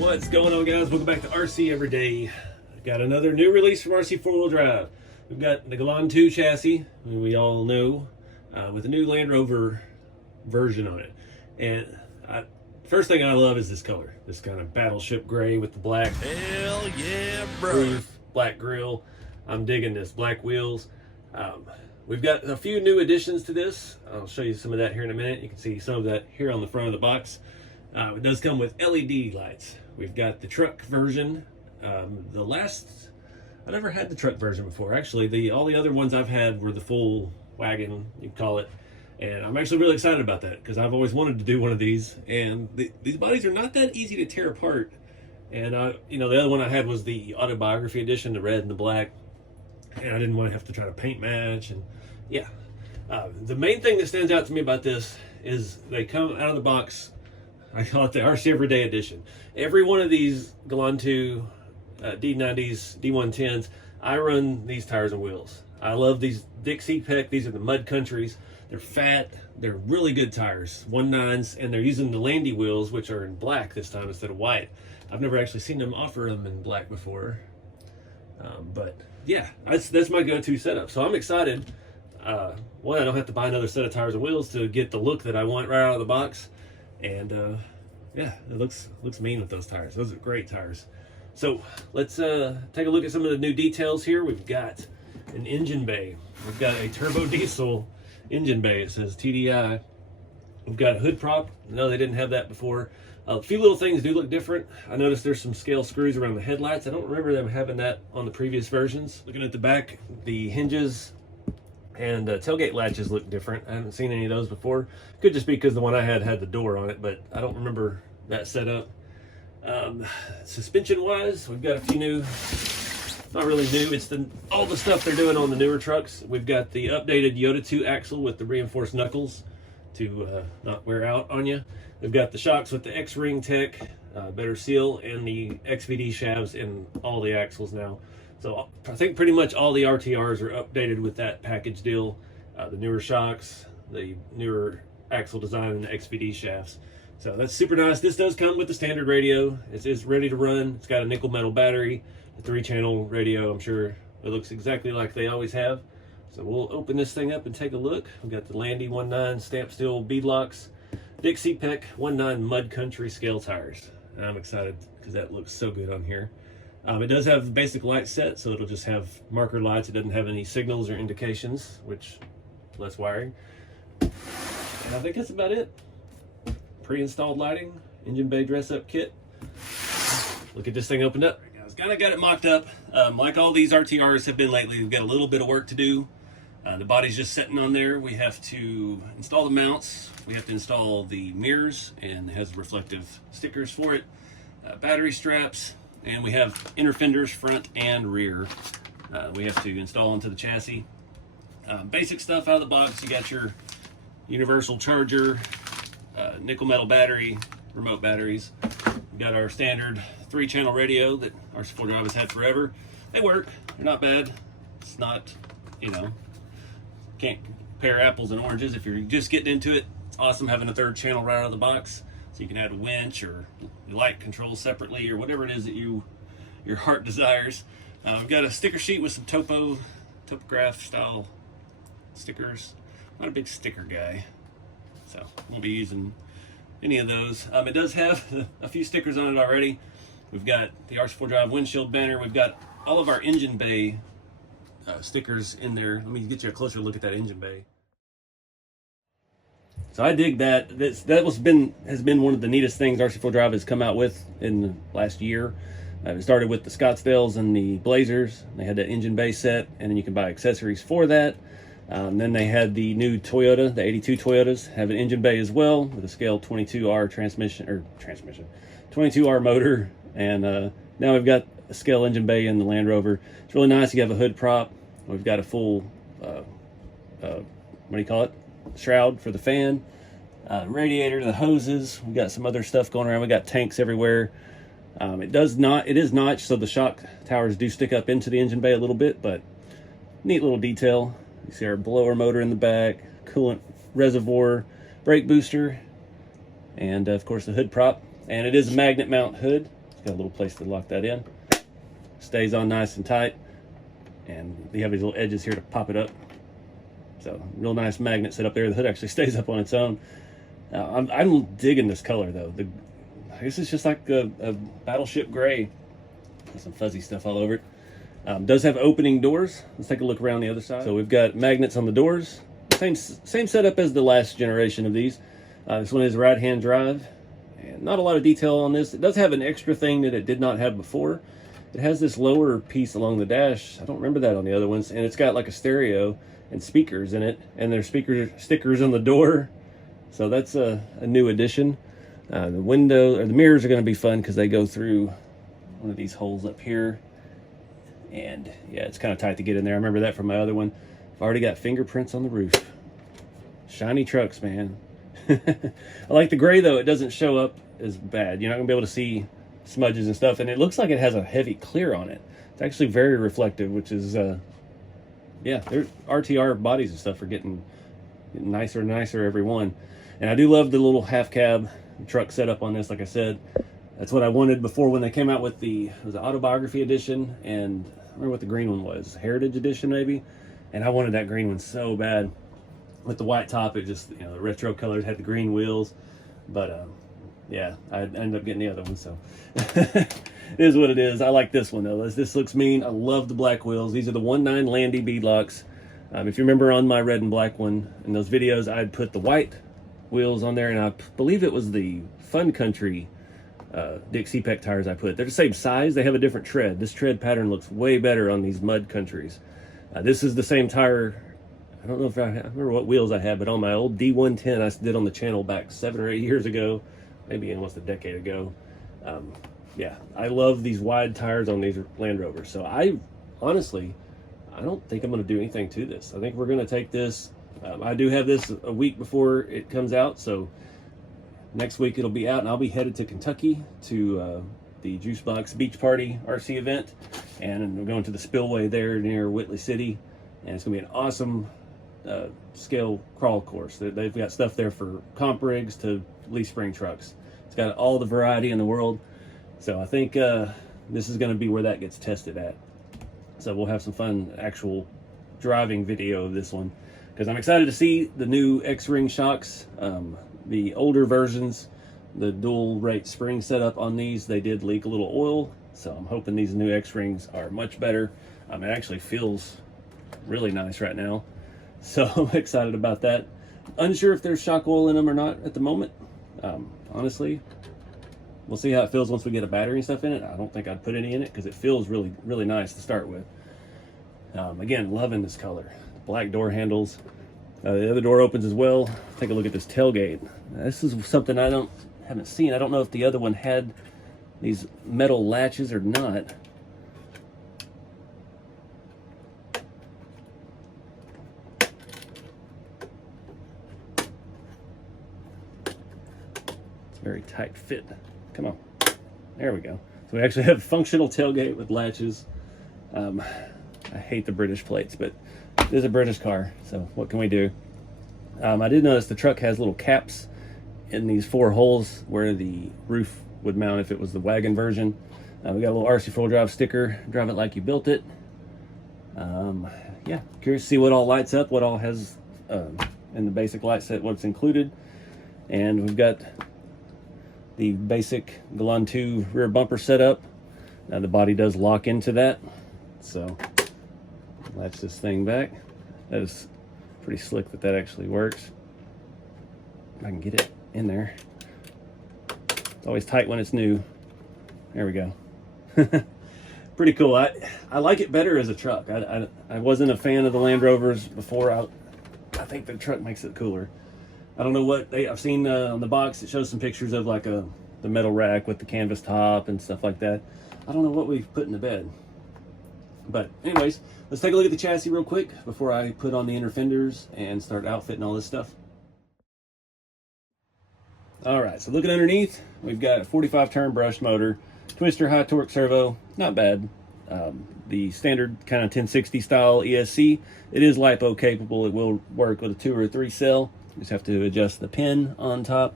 What's going on, guys? Welcome back to RC Everyday. Got another new release from RC4wd drive. We've got the Gelande 2 chassis, we all know, with a new Land Rover version on it. And first thing I love is this color, this kind of battleship gray with the black. Hell yeah, bro! Roof, black grille. I'm digging this. Black wheels. We've got a few new additions to this. I'll show you some of that here in a minute. You can see some of that here on the front of the box. It does come with LED lights. We've got the truck version. I never had the truck version before. Actually, all the other ones I've had were the full wagon, you can call it. And I'm actually really excited about that because I've always wanted to do one of these. And these bodies are not that easy to tear apart. And the other one I had was the autobiography edition, the red and the black. And I didn't want to have to try to paint match. And yeah, the main thing that stands out to me about this is they come out of the box. I call it the RC Everyday Edition. Every one of these Gelande 2 D90s, D110s, I run these tires and wheels. I love these Dixie-Peck. These are the Mud Countries. They're fat. They're really good tires, 1.9s, and they're using the Landy wheels, which are in black this time instead of white. I've never actually seen them offer them in black before. But yeah, that's my go-to setup. So I'm excited. One, I don't have to buy another set of tires and wheels to get the look that I want right out of the box. And yeah, it looks mean with those tires. Those are great tires. So let's take a look at some of the new details here. We've got an engine bay. We've got a turbo diesel engine bay. It says TDI. We've got a hood prop. No, they didn't have that before. A few little things do look different. I noticed there's some scale screws around the headlights. I don't remember them having that on the previous versions. Looking at the back, the hinges and tailgate latches look different. I haven't seen any of those before. Could just be because the one I had the door on it, but I don't remember that setup. Suspension wise, we've got a few new, not really new, it's all the stuff they're doing on the newer trucks. We've got the updated Yoda 2 axle with the reinforced knuckles to not wear out on you. We've got the shocks with the X-Ring Tech, better seal, and the XVD shafts in all the axles now. So I think pretty much all the RTRs are updated with that package deal. The newer shocks, the newer axle design, and the XVD shafts. So that's super nice. This does come with the standard radio. It's ready to run. It's got a nickel metal battery, a 3-channel radio. I'm sure it looks exactly like they always have. So we'll open this thing up and take a look. We've got the Landy 1.9 stamp steel beadlocks, Dixie-Peck 1.9 Mud Country scale tires. And I'm excited because that looks so good on here. It does have the basic light set, so it'll just have marker lights. It doesn't have any signals or indications, which less wiring. And I think that's about it. Pre-installed lighting, engine bay dress-up kit. Look at this thing opened up. Right, guys, kind of got it mocked up. Like all these RTRs have been lately, we've got a little bit of work to do. The body's just sitting on there. We have to install the mounts. We have to install the mirrors, and it has reflective stickers for it. Battery straps. And we have inner fenders, front and rear. We have to install into the chassis. Basic stuff out of the box. You got your universal charger, nickel metal battery, remote batteries. We got our standard 3-channel radio that RC4 drive has had forever. They work. They're not bad. It's not, can't compare apples and oranges. If you're just getting into it, it's awesome having a 3rd channel right out of the box. So you can add a winch or light control separately or whatever it is that your heart desires. I've got a sticker sheet with some topograph style stickers. Not a big sticker guy, so won't be using any of those. It does have a few stickers on it already. We've got the RC4 drive windshield banner. We've got all of our engine bay stickers in there. Let me get you a closer look at that engine bay. So I dig that. That has been one of the neatest things RC4 Drive has come out with in the last year. It started with the Scottsdales and the Blazers. They had that engine bay set, and then you can buy accessories for that. Then they had the new Toyota, the 82 Toyotas, have an engine bay as well with a scale 22R transmission, 22R motor. And now we've got a scale engine bay in the Land Rover. It's really nice. You have a hood prop. We've got a full, what do you call it? Shroud for the fan, radiator, the hoses. We've got some other stuff going around. We got tanks everywhere. It is notched, so the shock towers do stick up into the engine bay a little bit, but neat little detail. You see our blower motor in the back, coolant reservoir, brake booster, and of course the hood prop. And it is a magnet mount hood, Got a little place to lock that in. Stays on nice and tight. And you have these little edges here to pop it up. So real nice magnet set up there. The hood actually stays up on its own. I'm digging this color though. This is just like a battleship gray. There's some fuzzy stuff all over it. Does have opening doors. Let's take a look around the other side. So we've got magnets on the doors. Same setup as the last generation of these. This one is right-hand drive. And not a lot of detail on this. It does have an extra thing that it did not have before. It has this lower piece along the dash. I don't remember that on the other ones. And it's got like a stereo and speakers in it. And there's stickers on the door. So that's a new addition. The window, or the mirrors are going to be fun because they go through one of these holes up here. And yeah, it's kind of tight to get in there. I remember that from my other one. I've already got fingerprints on the roof. Shiny trucks, man. I like the gray though. It doesn't show up as bad. You're not gonna be able to see smudges and stuff. And it looks like it has a heavy clear on it. It's actually very reflective, which is, yeah, their RTR bodies and stuff are getting nicer and nicer every one. And I do love the little half cab truck setup on this. Like I said, that's what I wanted before when they came out with the Autobiography edition, and I remember what the green one was, Heritage edition maybe. And I wanted that green one so bad. With the white top, it just, the retro colors had the green wheels. But yeah, I ended up getting the other one, so it is what it is. I like this one though. This looks mean. I love the black wheels. These are the 1.9 Landy beadlocks. If you remember on my red and black one in those videos, I'd put the white wheels on there, and I believe it was the Fun Country Dixie Peck tires I put. They're the same size. They have a different tread. This tread pattern looks way better on these mud countries. This is the same tire. I don't know if I remember what wheels I had, but on my old D110 I did on the channel back 7 or 8 years ago, maybe almost a decade ago. Yeah, I love these wide tires on these Land Rovers. So I honestly don't think I'm going to do anything to this. I think we're going to take this. I do have this a week before it comes out, so next week it'll be out, and I'll be headed to Kentucky to the Juicebox Beach Party RC event, and we're going to the spillway there near Whitley City, and it's going to be an awesome scale crawl course. They've got stuff there for comp rigs to leaf spring trucks. It's got all the variety in the world, so I think this is going to be where that gets tested at. So we'll have some fun actual driving video of this one, because I'm excited to see the new X-Ring shocks. The older versions, the dual rate spring setup on these, they did leak a little oil, so I'm hoping these new X-Rings are much better. It actually feels really nice right now, so I'm excited about that. Unsure if there's shock oil in them or not at the moment. Honestly, we'll see how it feels once we get a battery and stuff in it. I don't think I'd put any in it because it feels really, really nice to start with. Again, loving this color. Black door handles. The other door opens as well. Take a look at this tailgate. This is something I haven't seen. I don't know if the other one had these metal latches or not. It's a very tight fit. Come on. There we go. So we actually have a functional tailgate with latches. I hate the British plates, but it is a British car, so what can we do? I did notice the truck has little caps in these 4 holes where the roof would mount if it was the wagon version. We got a little RC4wd sticker, drive it like you built it. Yeah, curious to see what all lights up, what all has in the basic light set, what's included. And we've got the basic Gelande 2 rear bumper setup. Now the body does lock into that, so latch this thing back. That is pretty slick that actually works. If I can get it in there. It's always tight when it's new. There we go. Pretty cool. I like it better as a truck. I wasn't a fan of the Land Rovers before. I think the truck makes it cooler. I don't know what I've seen on the box. It shows some pictures of like the metal rack with the canvas top and stuff like that. I don't know what we've put in the bed. But anyways, let's take a look at the chassis real quick before I put on the inner fenders and start outfitting all this stuff. All right, so looking underneath, we've got a 45 turn brushed motor, twister high torque servo, not bad. The standard kind of 1060 style ESC, it is LiPo capable. It will work with a 2 or 3 cell. You just have to adjust the pin on top.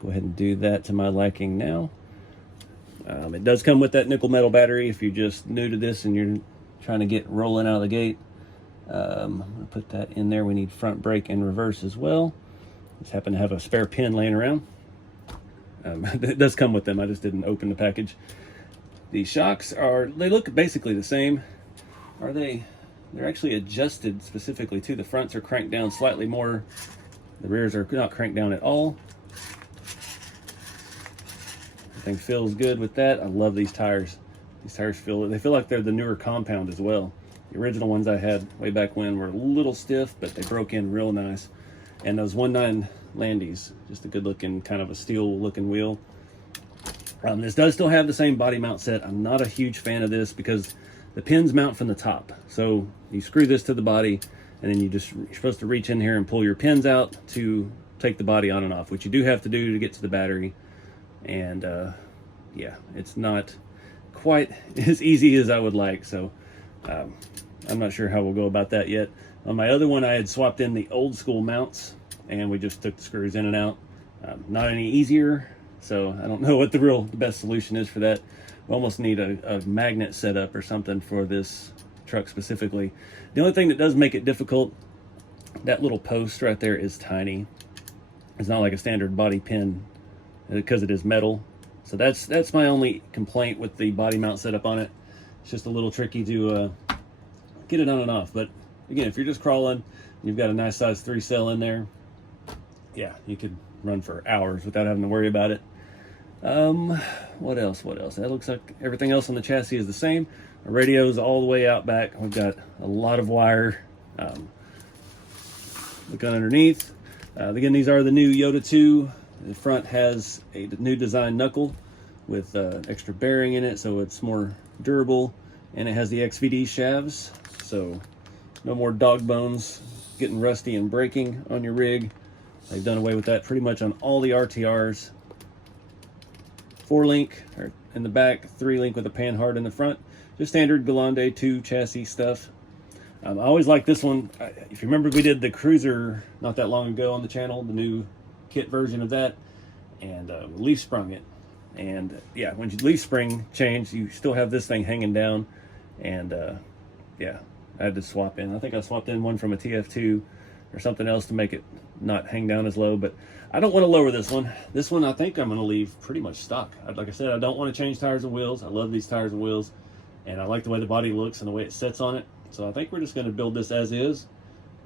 Go ahead and do that to my liking now. It does come with that nickel metal battery if you're just new to this and you're trying to get rolling out of the gate. I'm going to put that in there. We need front brake and reverse as well. Just happen to have a spare pin laying around. It does come with them. I just didn't open the package. The shocks they look basically the same. They're actually adjusted specifically too. The fronts are cranked down slightly more. The rears are not cranked down at all. Everything feels good with that. I love these tires. These tires feel like they're the newer compound as well. The original ones I had way back when were a little stiff, but they broke in real nice. And those 1.9 Landies, just a good looking, kind of a steel looking wheel. This does still have the same body mount set. I'm not a huge fan of this because the pins mount from the top. So you screw this to the body, and then you're supposed to reach in here and pull your pins out to take the body on and off, which you do have to do to get to the battery. And yeah, it's not quite as easy as I would like. So I'm not sure how we'll go about that yet. On my other one, I had swapped in the old school mounts, and we just took the screws in and out. Not any easier, so I don't know what the best solution is for that. We almost need a magnet setup or something for this truck specifically. The only thing that does make it difficult, that little post right there is tiny. It's not like a standard body pin because it is metal. So that's my only complaint with the body mount setup on it. It's just a little tricky to get it on and off. But again, if you're just crawling and you've got a nice size 3-cell in there, yeah, you could run for hours without having to worry about it. What else? That looks like everything else on the chassis is the same. Our radio's all the way out back. We've got a lot of wire. Look underneath. Again, these are the new Yoda 2. The front has a new design knuckle with extra bearing in it, so it's more durable. And it has the XVD shafts, so no more dog bones getting rusty and breaking on your rig. They've done away with that pretty much on all the RTRs. 4-link in the back, 3-link with a panhard in the front. Just standard Gelande 2 chassis stuff. I always like this one. If you remember, we did the Cruiser not that long ago on the channel, the new kit version of that, and leaf sprung it. And yeah, when you leaf spring change, you still have this thing hanging down. And yeah, I had to swap in. I think I swapped in one from a TF2 or something else to make it not hang down as low, but I don't want to lower this one. This one I think I'm going to leave pretty much stock. Like I said, I don't want to change tires and wheels. I love these tires and wheels, and I like the way the body looks and the way it sets on it. So I think we're just going to build this as is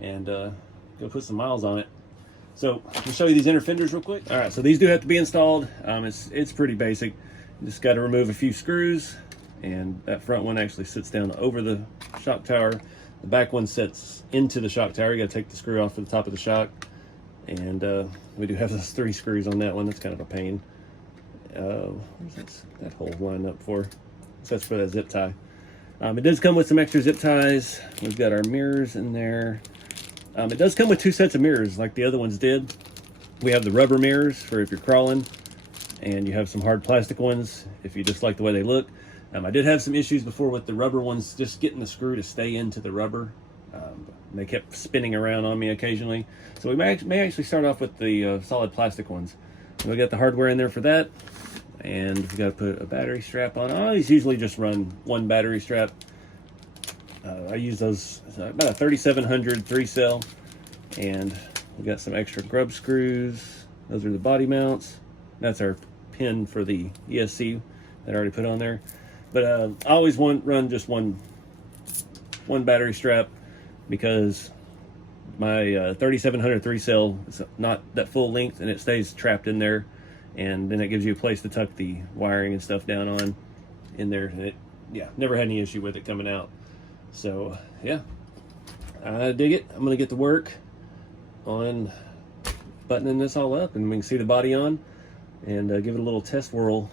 and go put some miles on it. So I'll show you these inner fenders real quick. All right, so these do have to be installed. It's pretty basic. You just got to remove a few screws, and that front one actually sits down over the shock tower. The back one sits into the shock tower. You got to take the screw off for the top of the shock. And we do have those 3 screws on that one. That's kind of a pain. Where's that hole lined up for? So that's for that zip tie. It does come with some extra zip ties. We've got our mirrors in there. It does come with 2 sets of mirrors like the other ones did. We have the rubber mirrors for if you're crawling, and you have some hard plastic ones if you just like the way they look. I did have some issues before with the rubber ones, just getting the screw to stay into the rubber. They kept spinning around on me occasionally. So we may actually start off with the solid plastic ones. We got the hardware in there for that. And we've got to put a battery strap on. I always usually just run 1 battery strap. I use those, about a 3700 3-cell. And we got some extra grub screws. Those are the body mounts. That's our pin for the ESC that I already put on there. But I always run just one battery strap, because my 3700 3-cell is not that full length, and it stays trapped in there, and then it gives you a place to tuck the wiring and stuff down on in there. And it, yeah, never had any issue with it coming out. So yeah, I dig it. I'm gonna get to work on buttoning this all up, and we can see the body on and give it a little test whirl.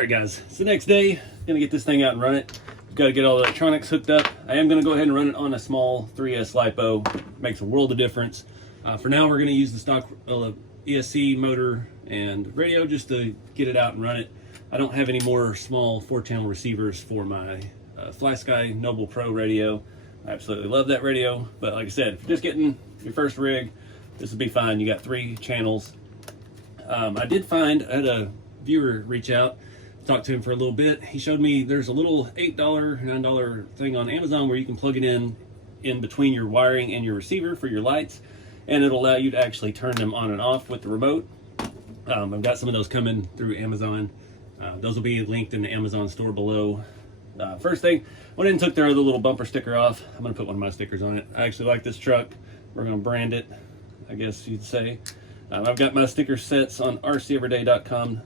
right, guys, it's the next day. Gonna get this thing out and run it. Got to get all the electronics hooked up. I am going to go ahead and run it on a small 3S LiPo. Makes a world of difference. For now, we're going to use the stock ESC motor and radio just to get it out and run it. I don't have any more small 4-channel receivers for my FlySky Noble Pro radio. I absolutely love that radio, but like I said, if you're just getting your first rig, this will be fine. You got 3 channels. I did find, I had a viewer reach out, talked to him for a little bit. He showed me there's a little $8, $9 thing on Amazon where you can plug it in between your wiring and your receiver for your lights, and it'll allow you to actually turn them on and off with the remote. I've got some of those coming through Amazon. Those will be linked in the Amazon store below. First thing, went in and took their other little bumper sticker off. I'm going to put one of my stickers on it. I actually like this truck. We're going to brand it, I guess you'd say. I've got my sticker sets on rceveryday.com.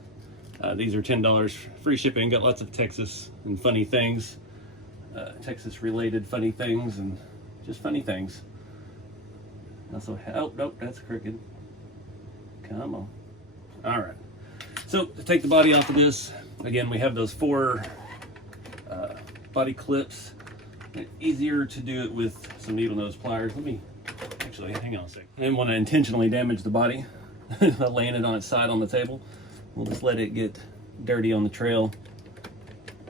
These are $10, free shipping. Got lots of Texas and funny things, Texas related funny things, and just funny things. Also, oh nope, that's crooked. Come on. All right. So to take the body off of this, again, we have those 4 body clips. Easier to do it with some needle nose pliers. Let me actually hang on a second. I didn't want to intentionally damage the body, laying it on its side on the table. We'll just let it get dirty on the trail.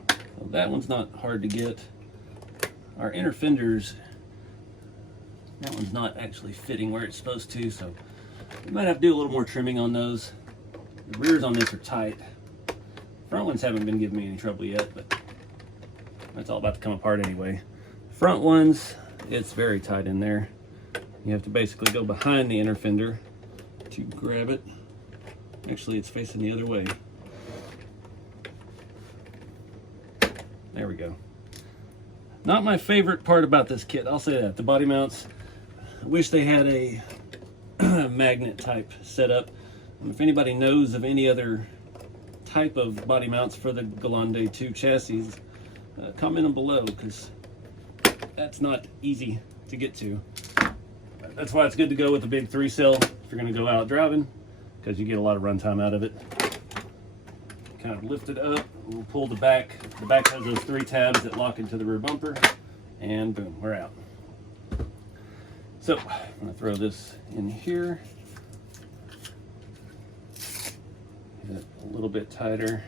So that one's not hard to get. Our inner fenders, that one's not actually fitting where it's supposed to, so we might have to do a little more trimming on those. The rears on this are tight. Front ones haven't been giving me any trouble yet, but that's all about to come apart anyway. Front ones, it's very tight in there. You have to basically go behind the inner fender to grab it. Actually, it's facing the other way. There we go. Not my favorite part about this kit, I'll say that. The body mounts, I wish they had a magnet type setup. If anybody knows of any other type of body mounts for the Gelande 2 chassis, comment them below, because that's not easy to get to. That's why it's good to go with a big 3-cell if you're going to go out driving, because you get a lot of runtime out of it. Kind of lift it up, we'll pull the back. The back has those 3 tabs that lock into the rear bumper, and boom, we're out. So I'm going to throw this in here. Get it a little bit tighter.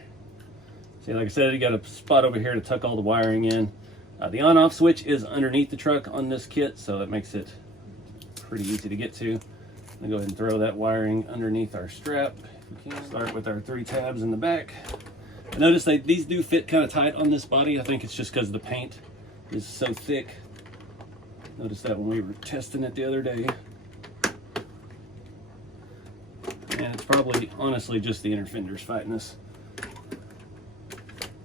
See, like I said, you got a spot over here to tuck all the wiring in. The on-off switch is underneath the truck on this kit, so it makes it pretty easy to get to. I'm gonna go ahead and throw that wiring underneath our strap. We can start with our 3 tabs in the back. I notice these do fit kind of tight on this body. I think it's just because the paint is so thick. Noticed that when we were testing it the other day. And it's probably, honestly, just the inner fenders fighting us.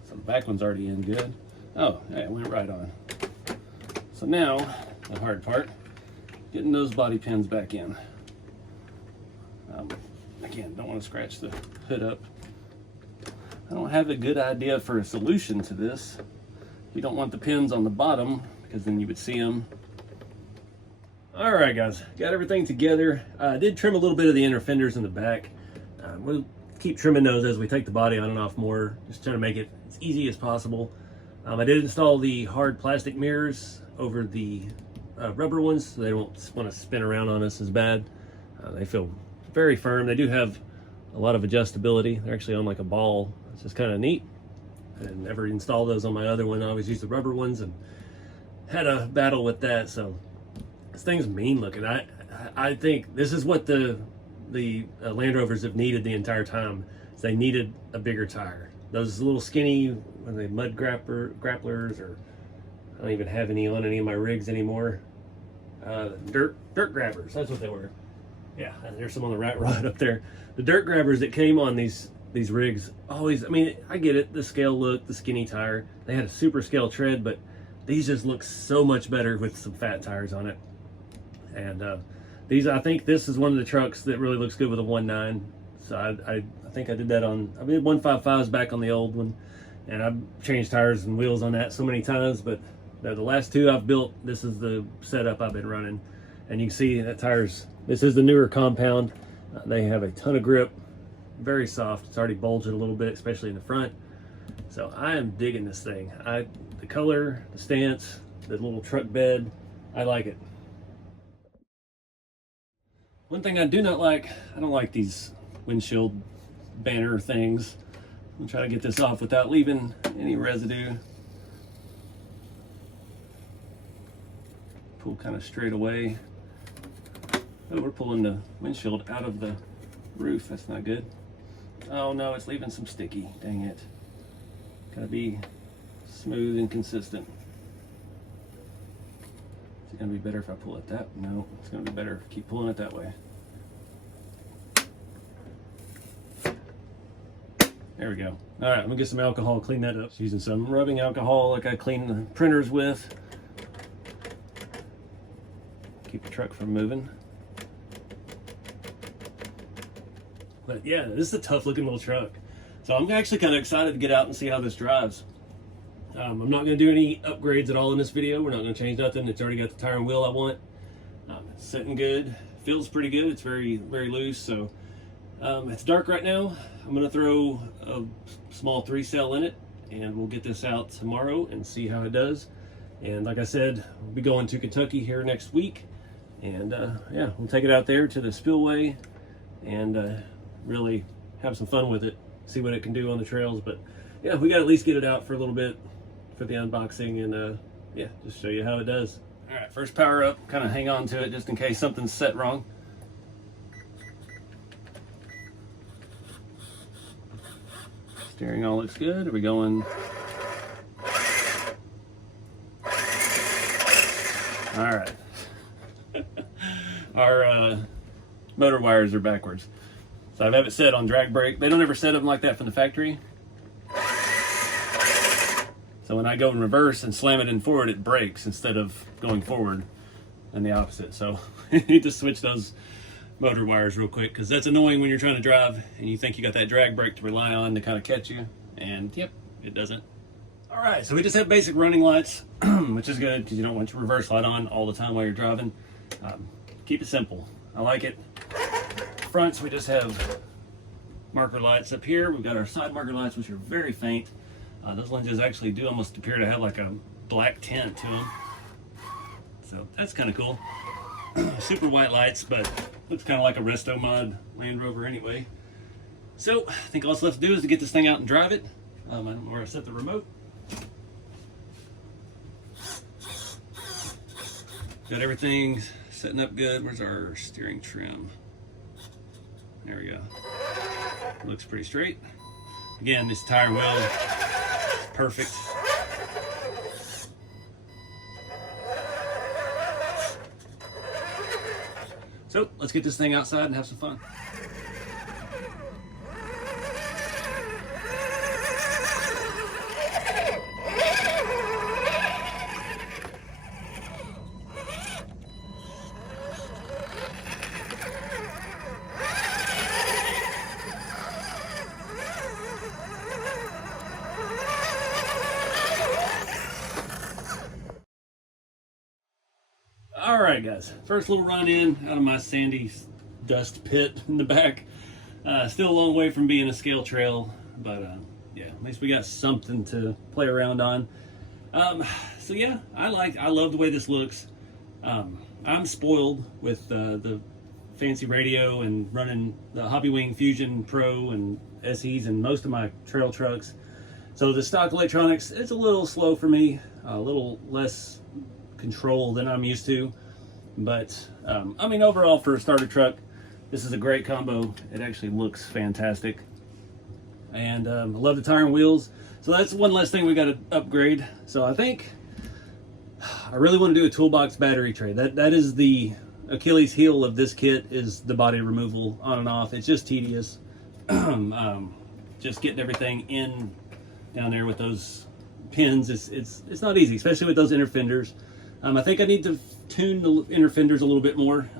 So the back one's already in good. Oh, yeah, it went right on. So now, the hard part, getting those body pins back in. Again, don't want to scratch the hood up. I don't have a good idea for a solution to this. You don't want the pins on the bottom, because then you would see them. All right, guys, got everything together. I did trim a little bit of the inner fenders in the back. We'll keep trimming those as we take the body on and off more, just trying to make it as easy as possible. I did install the hard plastic mirrors over the rubber ones, so they don't want to spin around on us as bad. They feel very firm. They do have a lot of adjustability. They're actually on like a ball. It's just kind of neat. I never installed those on my other one. I always used the rubber ones and had a battle with that. So this thing's mean looking. I think this is what the Land Rovers have needed the entire time. Is they needed a bigger tire. Those little skinny, what are they, mud grapplers, or I don't even have any on any of my rigs anymore. Dirt grabbers, that's what they were. Yeah, there's some on the rat rod up there. The dirt grabbers that came on these rigs always, I mean, I get it, the scale look, the skinny tire. They had a super scale tread, but these just look so much better with some fat tires on it. And I think this is one of the trucks that really looks good with a 1.9. So I think I did that on, I did 155s back on the old one, and I've changed tires and wheels on that so many times, but the last 2 I've built, this is the setup I've been running. And you can see that tires, this is the newer compound. They have a ton of grip, very soft. It's already bulging a little bit, especially in the front. So I am digging this thing. The color, the stance, the little truck bed, I like it. One thing I do not like, I don't like these windshield banner things. I'm trying to get this off without leaving any residue. Pull kind of straight away. Oh, we're pulling the windshield out of the roof. That's not good. Oh no, it's leaving some sticky. Dang it. Gotta be smooth and consistent. Is it gonna be better if I pull it that? No, it's gonna be better if I keep pulling it that way. There we go. All right, I'm gonna get some alcohol, clean that up. Just using some rubbing alcohol like I clean the printers with. Keep the truck from moving. But yeah, this is a tough looking little truck. So I'm actually kind of excited to get out and see how this drives. I'm not going to do any upgrades at all in this video. We're not going to change nothing. It's already got the tire and wheel I want. It's sitting good. Feels pretty good. It's very, very loose. So it's dark right now. I'm going to throw a small 3-cell in it, and we'll get this out tomorrow and see how it does. And like I said, we'll be going to Kentucky here next week. And yeah, we'll take it out there to the spillway and really have some fun with it, see what it can do on the trails. But yeah, we got to at least get it out for a little bit for the unboxing and yeah, just show you how it does. All right, first power up, kind of hang on to it just in case something's set wrong. Steering all looks good. Are we going? All right. Our motor wires are backwards. So I have it set on drag brake. They don't ever set them like that from the factory. So when I go in reverse and slam it in forward, it brakes instead of going forward and the opposite. So you need to switch those motor wires real quick, because that's annoying when you're trying to drive and you think you got that drag brake to rely on to kind of catch you, and yep, it doesn't. All right, so we just have basic running lights, which is good because you don't want your reverse light on all the time while you're driving. Keep it simple. I like it. Fronts, we just have marker lights up here. We've got our side marker lights, which are very faint. Those lenses actually do almost appear to have like a black tint to them. So that's kind of cool. Super white lights, but looks kind of like a resto mod Land Rover anyway. So I think all that's left to do is to get this thing out and drive it. I don't know where I set the remote. Got everything setting up good. Where's our steering trim? There we go. Looks pretty straight. Again, this tire wheel is perfect. So let's get this thing outside and have some fun. All right, guys, first little run in out of my sandy dust pit in the back. Still a long way from being a scale trail, but yeah, at least we got something to play around on. So yeah, I love the way this looks. I'm spoiled with the fancy radio and running the Hobbywing Fusion Pro and SEs and most of my trail trucks. So the stock electronics, it's a little slow for me, a little less control than I'm used to. But I mean, overall for a starter truck, this is a great combo. It actually looks fantastic. And I love the tire and wheels. So that's one less thing we got to upgrade. So I think I really want to do a toolbox battery tray. That is the Achilles heel of this kit, is the body removal on and off. It's just tedious. Just getting everything in down there with those pins. It's not easy, especially with those inner fenders. I think I need to tune the inner fenders a little bit more.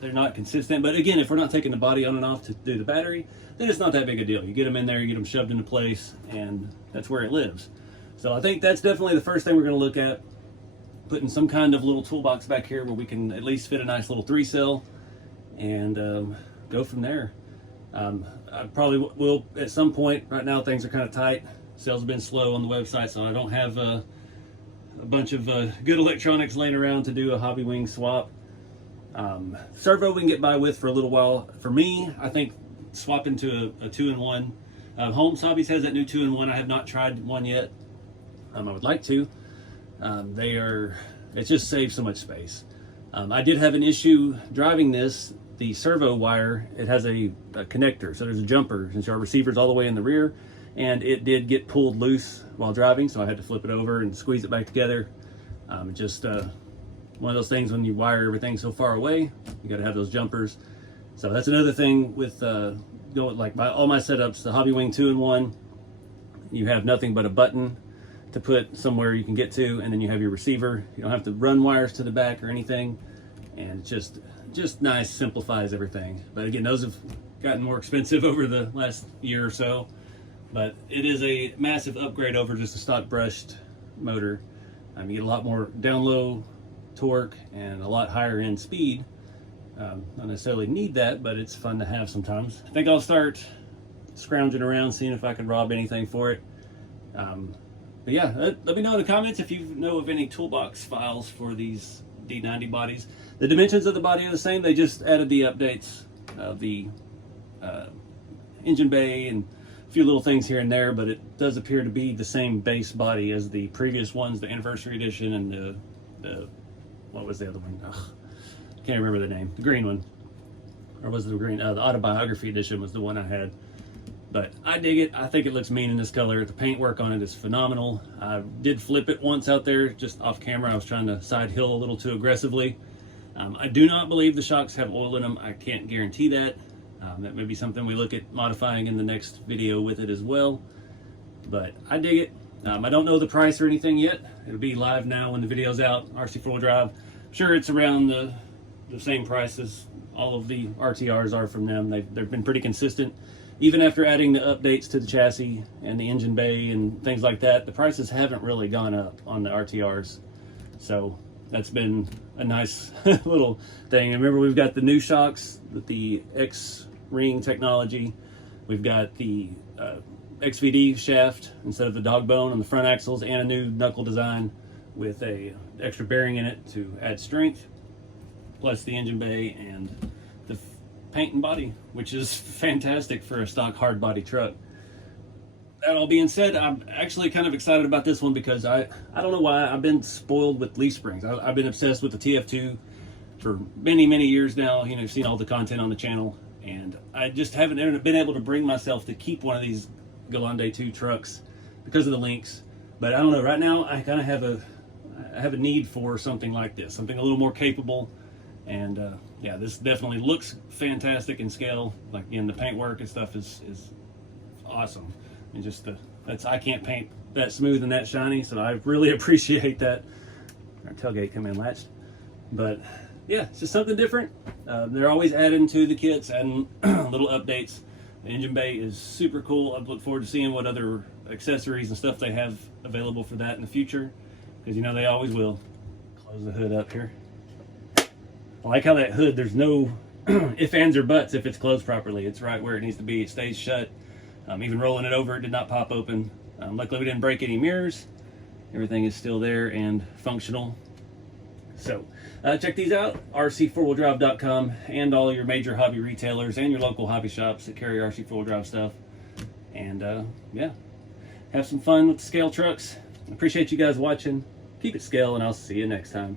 They're not consistent, but again, if we're not taking the body on and off to do the battery, then it's not that big a deal. You get them in there, you get them shoved into place, and that's where it lives. So I think that's definitely the first thing we're going to look at, putting some kind of little toolbox back here where we can at least fit a nice little 3-cell and go from there. I probably will at some point. Right now things are kind of tight, Sales have been slow on the website, so I don't have a bunch of good electronics laying around to do a hobby wing swap. Servo we can get by with for a little while. For me, I think swapping to a 2-in-1. Holmes Hobbies has that new 2-in-1. I have not tried one yet. I would like to. It just saves so much space. I did have an issue driving this. The servo wire, it has a connector, so there's a jumper, since our receiver's all the way in the rear, and it did get pulled loose while driving, so I had to flip it over and squeeze it back together. Just one of those things when you wire everything so far away, you got to have those jumpers. So that's another thing with going, like, by all my setups, the Hobby Wing 2-in-1, you have nothing but a button to put somewhere you can get to, and then you have your receiver. You don't have to run wires to the back or anything, and it's just nice, simplifies everything. But again, those have gotten more expensive over the last year or so, but it is a massive upgrade over just a stock brushed motor. You get a lot more down low torque and a lot higher end speed. Not necessarily need that, but it's fun to have sometimes. I think I'll start scrounging around, seeing if I can rob anything for it. But yeah, let me know in the comments if you know of any toolbox files for these D90 bodies. The dimensions of the body are the same. They just added the updates of the engine bay and a few little things here and there, but it does appear to be the same base body as the previous ones, the anniversary edition and the what was the other one? Ugh, can't remember the name. The green one. Or was it the green? The autobiography edition was the one I had. But I dig it. I think it looks mean in this color. The paint work on it is phenomenal. I did flip it once out there, just off camera. I was trying to side hill a little too aggressively. I do not believe the shocks have oil in them. I can't guarantee that. That may be something we look at modifying in the next video with it as well. But I dig it. I don't know the price or anything yet. It'll be live now when the video's out. RC4wd. I'm sure it's around the same price as all of the RTRs are from them. They've been pretty consistent. Even after adding the updates to the chassis and the engine bay and things like that, the prices haven't really gone up on the RTRs. So that's been a nice little thing. And remember, we've got the new shocks with the X-ring technology. We've got the XVD shaft instead of the dog bone on the front axles, and a new knuckle design with a extra bearing in it to add strength, plus the engine bay and the paint and body, which is fantastic for a stock hard body truck. That all being said, I'm actually kind of excited about this one because I don't know why, I've been spoiled with leaf springs. I've been obsessed with the TF2 for many years now. You know, you've seen all the content on the channel, and I just haven't been able to bring myself to keep one of these Gelande 2 trucks because of the links. But I don't know, right now I kind of have a need for something like this, something a little more capable. And yeah, this definitely looks fantastic in scale. Like, again, the paint work and stuff is awesome. And just I can't paint that smooth and that shiny, so I really appreciate that. Our tailgate come in latched. But yeah, it's just something different. They're always adding to the kits, adding little updates. The engine bay is super cool. I look forward to seeing what other accessories and stuff they have available for that in the future, because you know they always will. Close the hood up here. I like how that hood, there's no ifs, ands, or buts if it's closed properly. It's right where it needs to be. It stays shut. Even rolling it over, it did not pop open. Luckily we didn't break any mirrors. Everything is still there and functional. So check these out, RC4wd.com, and all your major hobby retailers and your local hobby shops that carry RC4wd stuff. And yeah, have some fun with the scale trucks. Appreciate you guys watching. Keep it scale, and I'll see you next time.